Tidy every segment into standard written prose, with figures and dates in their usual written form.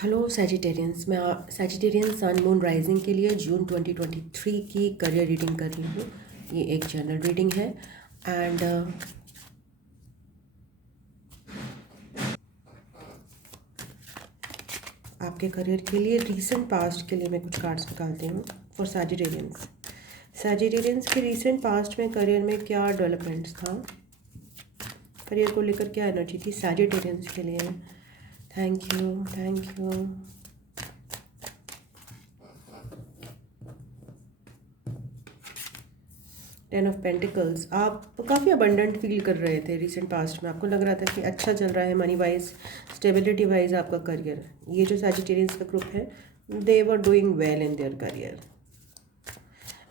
Hello Sagittarians, मैं Sagittarian sun moon rising के लिए जून 2023 की करियर रीडिंग कर रही हूँ। ये एक जनरल रीडिंग है एंड आपके करियर के लिए रीसेंट पास्ट के लिए मैं कुछ कार्ड्स निकालती हूँ फॉर सैजिटेरियंस। सैजिटेरियंस के रीसेंट पास्ट में करियर में क्या डेवलपमेंट्स था, करियर को लेकर क्या एनर्जी थी सैजिटेरियंस के लिए। Thank you, thank you. Ten of pentacles, आप काफ़ी अबंडेंट फील कर रहे थे रिसेंट पास्ट में। आपको लग रहा था कि अच्छा चल रहा है मनी वाइज, स्टेबिलिटी वाइज आपका करियर। ये जो सैजिटेरियंस का ग्रुप है, they were doing well in their career.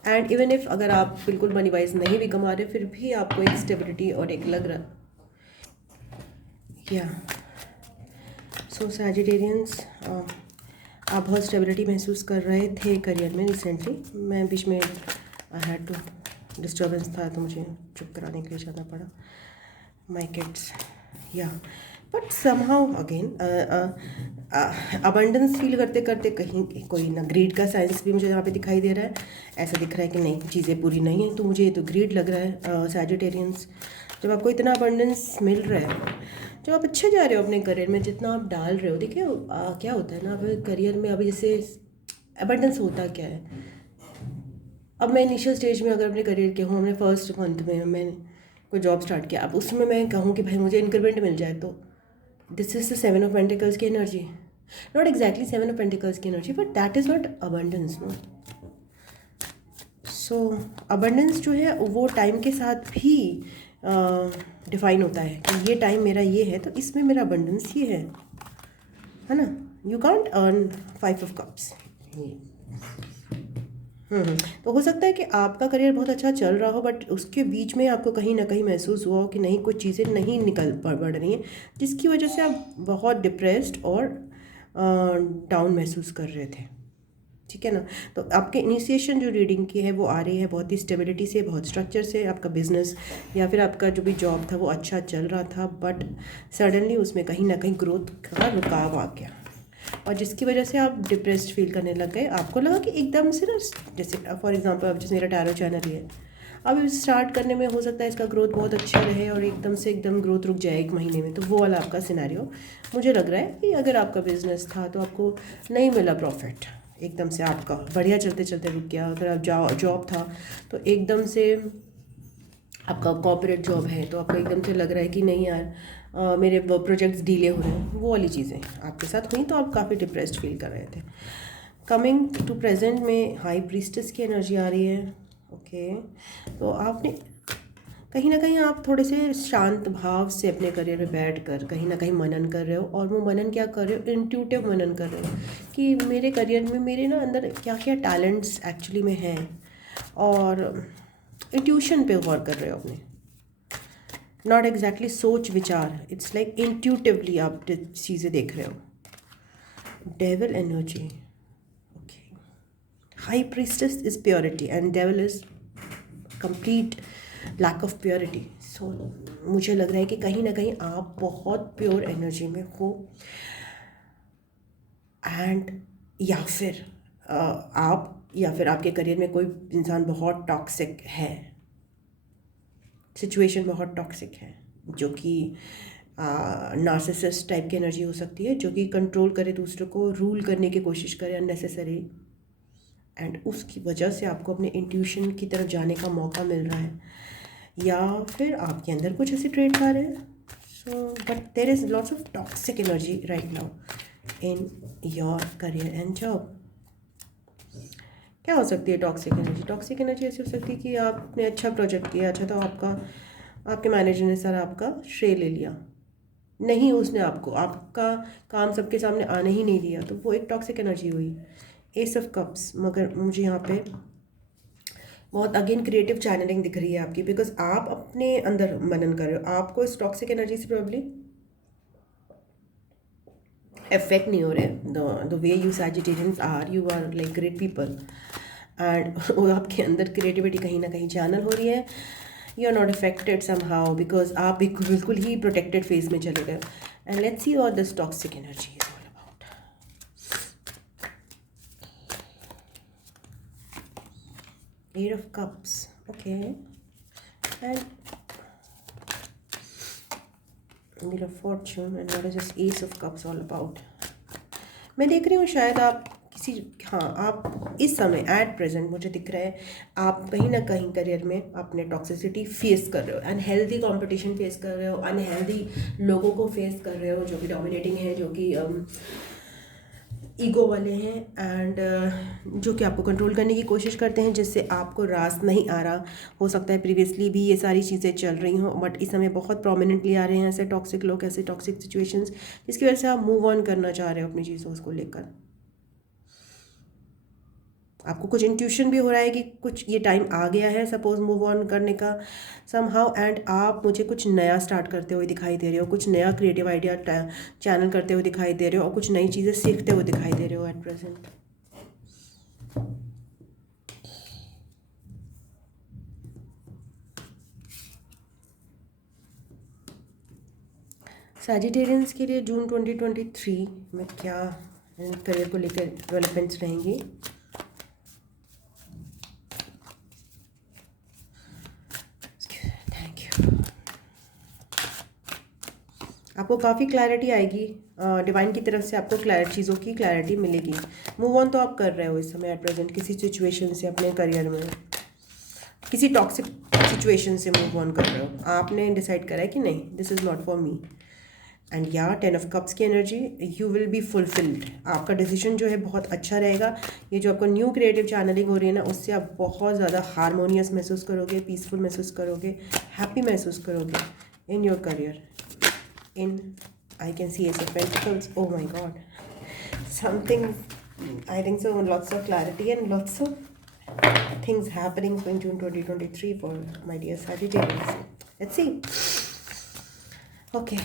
And even if अगर आप बिल्कुल मनी वाइज नहीं भी कमा रहे, फिर भी आपको एक स्टेबिलिटी और एक लग रहा या सो सैजिटेरियंस, आप बहुत स्टेबिलिटी महसूस कर रहे थे करियर में रिसेंटली। मैं बीच में आई हैड टू डिस्टर्बेंस था तो मुझे चुप कराने के लिए जाना पड़ा। माई किड्स या but somehow again abundance feel करते करते कहीं कोई ना ग्रीड का साइंस भी मुझे यहाँ पे दिखाई दे रहा है। ऐसा दिख रहा है कि नहीं, चीज़ें पूरी नहीं हैं, तो मुझे ये तो ग्रीड लग रहा है। सैजिटेरियंस, जब आपको इतना अबंडेंस मिल रहा है, जब आप अच्छे जा रहे हो अपने करियर में, जितना आप डाल रहे हो, देखिए क्या होता है ना, अब करियर में अभी जैसे अबंडेंस होता क्या है। अब मैं इनिशियल स्टेज में अगर अपने करियर के हूँ, हमने फर्स्ट मंथ में मैंने कोई जॉब स्टार्ट किया, अब उसमें मैं कहूँ कि भाई मुझे इंक्रीमेंट मिल जाए, तो this is the seven of pentacles की energy. Not exactly seven of pentacles की energy, but that is not abundance no. So abundance जो है वो टाइम के साथ भी डिफाइन होता है कि ये टाइम मेरा ये है, तो इसमें मेरा अबंडेंस ये है ना। You can't earn five of cups. तो हो सकता है कि आपका करियर बहुत अच्छा चल रहा हो, बट उसके बीच में आपको कहीं ना कहीं महसूस हुआ हो कि नहीं, कुछ चीज़ें नहीं निकल बढ़ रही हैं, जिसकी वजह से आप बहुत डिप्रेस्ड और डाउन महसूस कर रहे थे। ठीक है ना। तो आपके इनिशिएशन जो रीडिंग की है वो आ रही है बहुत ही स्टेबिलिटी से, बहुत स्ट्रक्चर से। आपका बिजनेस या फिर आपका जो भी जॉब था वो अच्छा चल रहा था, बट सडनली उसमें कहीं ना कहीं ग्रोथ का रुकाव आ गया, और जिसकी वजह से आप डिप्रेस्ड फील करने लग गए। आपको लगा कि एकदम से ना, जैसे फॉर एग्जांपल अब जैसे मेरा टैरो चैनल ही है, अब स्टार्ट करने में हो सकता है इसका ग्रोथ बहुत अच्छा रहे और एकदम ग्रोथ रुक जाए एक महीने में, तो वो वाला आपका सिनेरियो मुझे लग रहा है कि अगर आपका बिजनेस था तो आपको नहीं मिला प्रॉफिट, एकदम से आपका बढ़िया चलते चलते रुक गया। अगर आप जॉब था तो एकदम से आपका कॉर्पोरेट जॉब है तो आपको एकदम से लग रहा है कि नहीं यार, मेरे प्रोजेक्ट्स डिले हो रहे हैं, वो वाली चीज़ें आपके साथ हुई, तो आप काफ़ी डिप्रेस्ड फील कर रहे थे। कमिंग टू प्रेजेंट में हाई प्रीस्टेस की एनर्जी आ रही है। ओके, तो आपने कहीं ना कहीं आप थोड़े से शांत भाव से अपने करियर में बैठ कर कहीं ना कहीं मनन कर रहे हो, और वो मनन क्या कर रहे हो, इंट्यूटिव मनन कर रहे हो कि मेरे करियर में मेरे ना अंदर क्या क्या टैलेंट्स एक्चुअली में हैं, और इंट्यूशन पे गौर कर रहे हो अपने। नॉट एग्जैक्टली सोच विचार, इट्स लाइक इंट्यूटिवली आप चीज़ें देख रहे हो। Devil energy, okay. High priestess is purity and devil is complete lack of purity. So मुझे लग रहा है कि कहीं ना कहीं आप बहुत प्योर एनर्जी में हो, एंड या फिर आप या फिर आपके करियर में कोई इंसान बहुत टॉक्सिक है, सिचुएशन बहुत टॉक्सिक है, जो कि नार्सिसिस्ट टाइप की एनर्जी हो सकती है, जो कि कंट्रोल करे, दूसरों को रूल करने की कोशिश करे अननेसेसरी, एंड उसकी वजह से आपको अपने इंट्यूशन की तरफ जाने का मौका मिल रहा है, या फिर आपके अंदर कुछ ऐसे ट्रेड्स आ रहे हैं। So but there is lots of toxic energy right now in your career and job. क्या हो सकती है टॉक्सिक एनर्जी? टॉक्सिक एनर्जी ऐसी हो सकती है कि आपने अच्छा प्रोजेक्ट किया, अच्छा, तो आपके मैनेजर ने सारा आपका श्रेय ले लिया, नहीं, उसने आपका काम सबके सामने आने ही नहीं दिया, तो वो एक टॉक्सिक एनर्जी हुई। एस ऑफ कप्स, मगर मुझे यहाँ पे बहुत अगेन क्रिएटिव चैनलिंग दिख रही है आपकी, बिकॉज आप अपने अंदर मनन कर रहे हो, आपको इस टॉक्सिक एनर्जी से प्रोबेबली इफेक्ट नहीं हो रहे। The way you Sagittarians are, you are like great people, and वो आपके अंदर क्रिएटिविटी कहीं ना कहीं चैनल हो रही है। You are not affected somehow, because आप बिल्कुल ही प्रोटेक्टेड फेज में चले गए। And let's see what this toxic energy is all about. Eight of Cups. Okay. And Wheel of Fortune. And what is this Ace of Cups all about? मैं देख रही हूँ शायद आप किसी, हाँ, आप इस समय एट प्रेजेंट मुझे दिख रहा है आप कहीं ना कहीं करियर में अपने टॉक्सिसिटी फेस कर रहे हो, अनहेल्दी कंपटीशन फेस कर रहे हो, अनहेल्दी लोगों को फेस कर रहे हो जो कि डोमिनेटिंग है, जो कि ईगो वाले हैं, एंड जो कि आपको कंट्रोल करने की कोशिश करते हैं, जिससे आपको रास नहीं आ रहा। हो सकता है प्रीवियसली भी ये सारी चीज़ें चल रही हों, बट इस समय बहुत प्रोमिनेंटली आ रहे हैं ऐसे टॉक्सिक लोग, ऐसे टॉक्सिक सिचुएशंस, जिसकी वजह से आप मूव ऑन करना चाह रहे हो अपनी चीज़ों को लेकर। आपको कुछ इंट्यूशन भी हो रहा है कि कुछ ये टाइम आ गया है सपोज मूव ऑन करने का समहाउ, एंड आप मुझे कुछ नया स्टार्ट करते हुए दिखाई दे रहे हो, कुछ नया क्रिएटिव आइडिया चैनल करते हुए दिखाई दे रहे हो, और कुछ नई चीज़ें सीखते हुए दिखाई दे रहे हो एट प्रेजेंट। सैजिटेरियंस के लिए जून 2023 में क्या करियर को लेकर डेवलपमेंट्स रहेंगी? Thank you. आपको काफ़ी क्लैरिटी आएगी, डिवाइन की तरफ से आपको चीज़ों की क्लैरिटी मिलेगी। मूव ऑन तो आप कर रहे हो इस समय एट प्रेजेंट किसी सिचुएशन से, अपने करियर में किसी टॉक्सिक सिचुएशन से मूव ऑन कर रहे हो। आपने डिसाइड करा है कि नहीं, this is not for me. And या 10 ऑफ कप्स की energy, you will be fulfilled. आपका डिसीजन जो है बहुत अच्छा रहेगा। ये जो आपको न्यू क्रिएटिव चैनलिंग हो रही है ना, उससे आप बहुत ज़्यादा हारमोनियस महसूस करोगे, पीसफुल महसूस करोगे, हैप्पी महसूस करोगे in your career. In I can see ace of pentacles, oh my god, something, I think so, lots of clarity and lots of things happening in June 2023 for my dear Sagittarius. Let's see. Okay.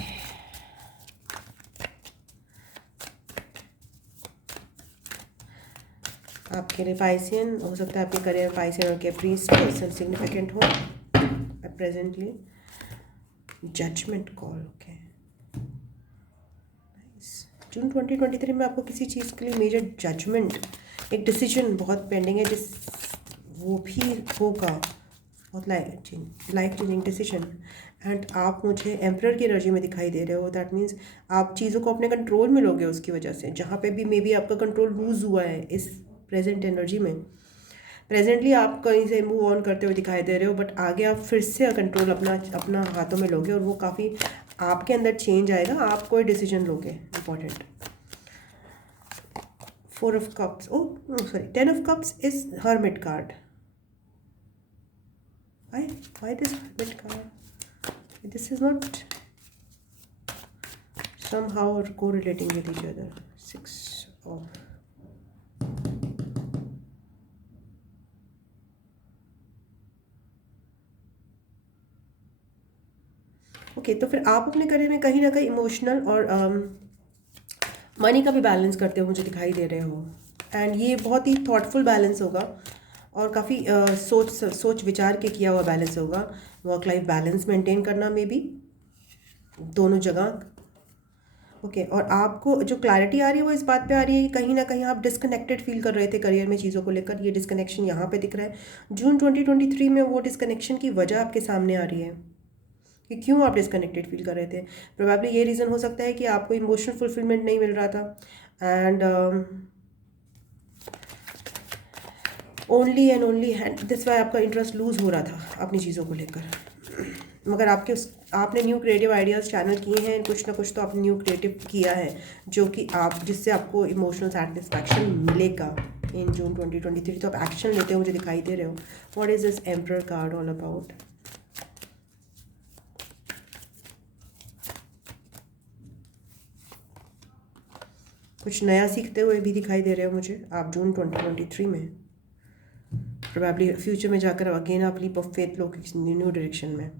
आपके लिए Piscean हो सकता है, आपके career Piscean और कैप्रीज person significant हो presently. Judgement call, okay. June 2023 में आपको किसी चीज़ के लिए मेजर जजमेंट, एक डिसीजन बहुत पेंडिंग है, जिस वो भी होगा बहुत लाइफ चेंजिंग डिसीजन। एंड आप मुझे एम्परर की एनर्जी में दिखाई दे रहे हो। दैट मीन्स आप चीज़ों को अपने कंट्रोल में लोगे उसकी वजह से, जहाँ पे भी मे बी आपका कंट्रोल लूज़ हुआ है इस प्रेजेंट एनर्जी में। प्रेजेंटली आप कहीं से मूव ऑन करते हुए दिखाई दे रहे हो, बट आगे आप फिर से कंट्रोल अपना हाथों में लोगे, और वो काफ़ी आपके अंदर चेंज आएगा, आप कोई डिसीजन लोगे important. 4 of Cups, oh no, sorry, 10 of Cups is Hermit card. Why this Hermit card? This is not somehow correlating with each other. 6 of okay, तो फिर आप अपने करियर में कहीं ना कहीं इमोशनल और मनी का भी बैलेंस करते हुए मुझे दिखाई दे रहे हो। एंड ये बहुत ही थॉटफुल बैलेंस होगा, और काफ़ी सोच विचार के किया हुआ बैलेंस होगा। वर्क लाइफ बैलेंस मेंटेन करना में भी दोनों जगह, ओके। और आपको जो क्लैरिटी आ रही है वो इस बात पे आ रही है कि कहीं ना कहीं आप डिस्कनेक्टेड फील कर रहे थे करियर में चीज़ों को लेकर। ये डिस्कनेक्शन यहाँ पे दिख रहा है जून 2023 में। वो डिस्कनेक्शन की वजह आपके सामने आ रही है कि क्यों आप डिस्कनेक्टेड फील कर रहे थे। प्रोबेबली ये रीज़न हो सकता है कि आपको इमोशनल फुलफिलमेंट नहीं मिल रहा था, and only and only this why आपका इंटरेस्ट लूज़ हो रहा था अपनी चीज़ों को लेकर। मगर आपने न्यू क्रिएटिव आइडियाज़ चैनल किए हैं, कुछ ना कुछ तो आपने न्यू क्रिएटिव किया है, जो कि जिससे आपको इमोशनल सेटिस्फैक्शन मिलेगा इन जून 2023। तो आप एक्शन लेते हो मुझे दिखाई दे रहे हो। What is this emperor card all about? कुछ नया सीखते हुए भी दिखाई दे रहे हो मुझे आप जून 2023 में। प्रोबेबली फ्यूचर में जाकर अगेन आप लीप ऑफ फेथ लो किसी न्यू डायरेक्शन में।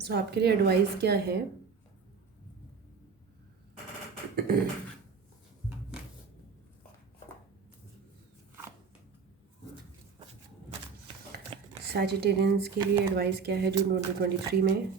सो आपके लिए एडवाइस क्या है? सैजिटेरियंस के लिए एडवाइस क्या है जून 2023 में?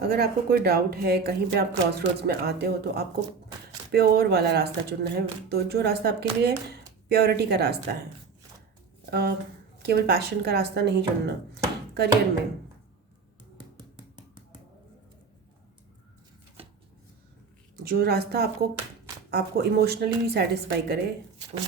अगर आपको कोई डाउट है, कहीं पे आप क्रॉस रोड्स में आते हो, तो आपको प्योर वाला रास्ता चुनना है। तो जो रास्ता आपके लिए प्योरिटी का रास्ता है, केवल पैशन का रास्ता नहीं चुनना। करियर में जो रास्ता आपको इमोशनली भी सेटिस्फाई करे,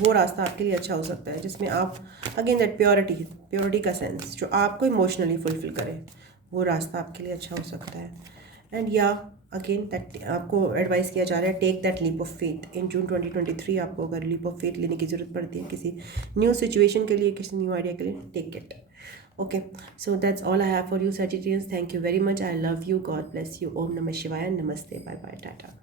वो रास्ता आपके लिए अच्छा हो सकता है, जिसमें आप अगेन दैट प्योरिटी का सेंस जो आपको इमोशनली फुलफिल करे, वो रास्ता आपके लिए अच्छा हो सकता है। एंड या अगेन दैट आपको एडवाइस किया जा रहा है, take that leap of faith in June 2023। आपको अगर लीप ऑफ फेथ लेने की ज़रूरत पड़ती है किसी न्यू सिचुएशन के लिए, किसी न्यू आइडिया के लिए, take it. Okay, so that's all I have for you Sagittarians. Thank you very much. I love you. God bless you. ओम नमः शिवाय। नमस्ते। Bye bye. टाटा।